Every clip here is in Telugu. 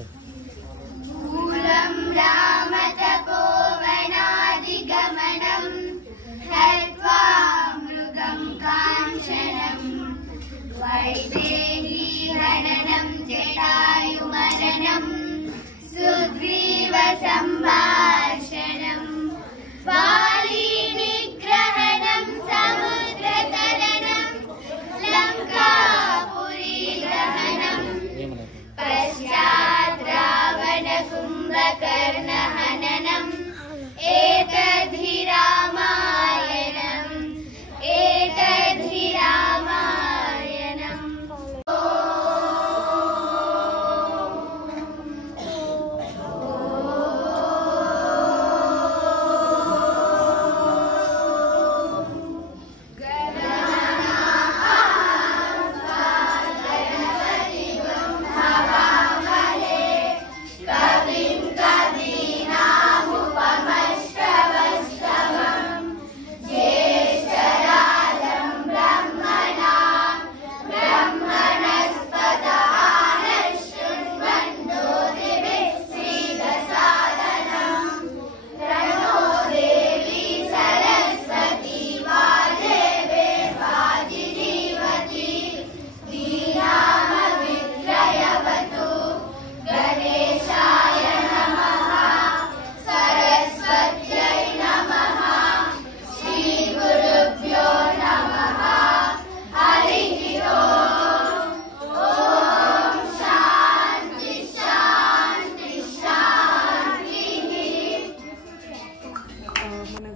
मूलं रामतपोवनादिगमनं हत्वा मृगं काञ्चनं वैदेही हननं जटायुमरणं सुग्रीवसम्भाषणं वालीनिग्रहणं समुद्रतरणं लङ्कापुरीदहनं पश्चात् रावणकुम्भकर्णहननम् एतद्धि रामायणम्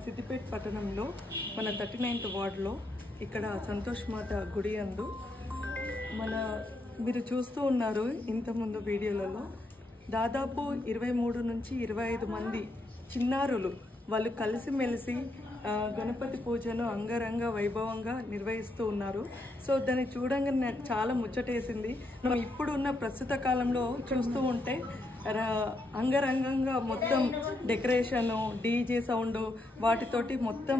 సిద్దిపేట పట్టణంలో మన 39th వార్డులో ఇక్కడ సంతోష్ మాత గుడి అందు మీరు చూస్తూ ఉన్నారు ఇంతకుముందు వీడియోలలో దాదాపు 23 నుంచి 25 మంది చిన్నారులు వాళ్ళు కలిసిమెలిసి గణపతి పూజను అంగరంగ వైభవంగా నిర్వహిస్తూ ఉన్నారు. సో దాన్ని చూడంగానే నాకు చాలా ముచ్చటేసింది. మనం ఇప్పుడున్న ప్రస్తుత కాలంలో చూస్తూ ఉంటే అంగరంగంగా మొత్తం డెకరేషను, డీజే సౌండ్ వాటితోటి మొత్తం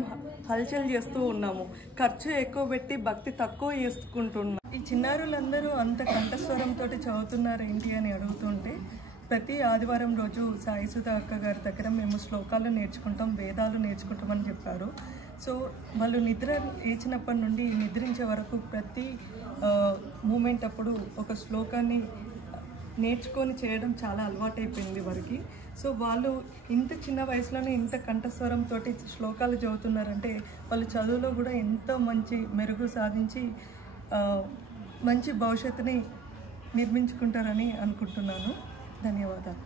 హల్చల్ చేస్తూ ఉన్నాము. ఖర్చు ఎక్కువ పెట్టి భక్తి తక్కువ చేసుకుంటున్నాం. ఈ చిన్నారులందరూ అంత కంఠస్వరంతో చదువుతున్నారు ఏంటి అని అడుగుతుంటే, ప్రతి ఆదివారం రోజు సాయి సుధా అక్క గారి దగ్గర మేము శ్లోకాలు నేర్చుకుంటాం, వేదాలు నేర్చుకుంటామని చెప్పారు. సో వాళ్ళు నిద్ర లేచినప్పటి నుండి నిద్రించే వరకు ప్రతి మూమెంట్ అప్పుడు ఒక శ్లోకాన్ని నేర్చుకొని చేయడం చాలా అలవాటైపోయింది వారికి. సో వాళ్ళు ఇంత చిన్న వయసులోనే ఇంత కంఠస్వరంతో శ్లోకాలు చదువుతున్నారంటే వాళ్ళు చదువులో కూడా ఎంతో మంచి మెరుగు సాధించి మంచి భవిష్యత్తుని నిర్మించుకుంటారని అనుకుంటున్నాను. ధన్యవాదాలు.